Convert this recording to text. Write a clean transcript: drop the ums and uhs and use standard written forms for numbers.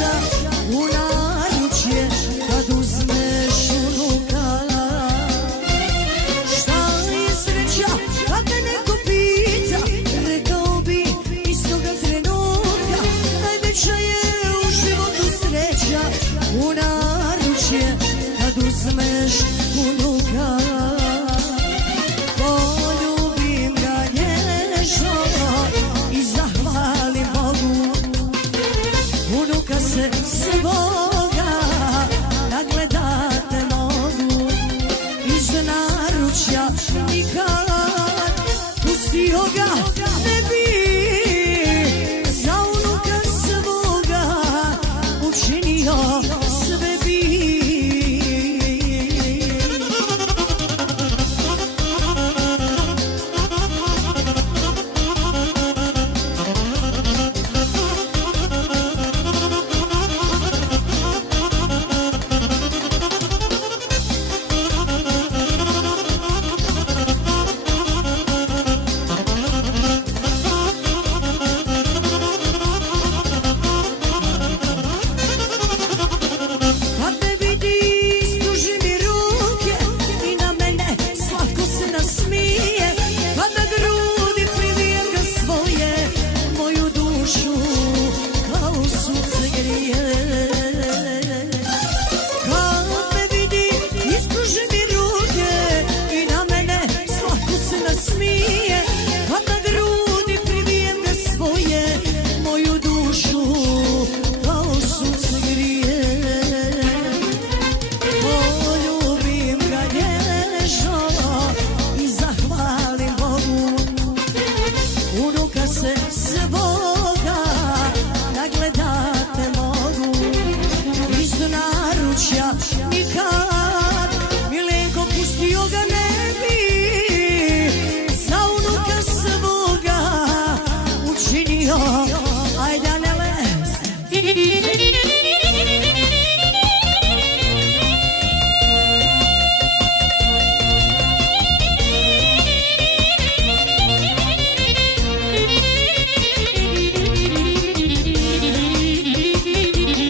sreća u naručje kad uzmeš unuka. Šta je sreća kad me neko pita, rekao bi istoga trenutka, najveća je u životu sreća u naručje kad uzmeš unuka. Poljubim ga nježno i zahvalim Bogu, unuka se svoj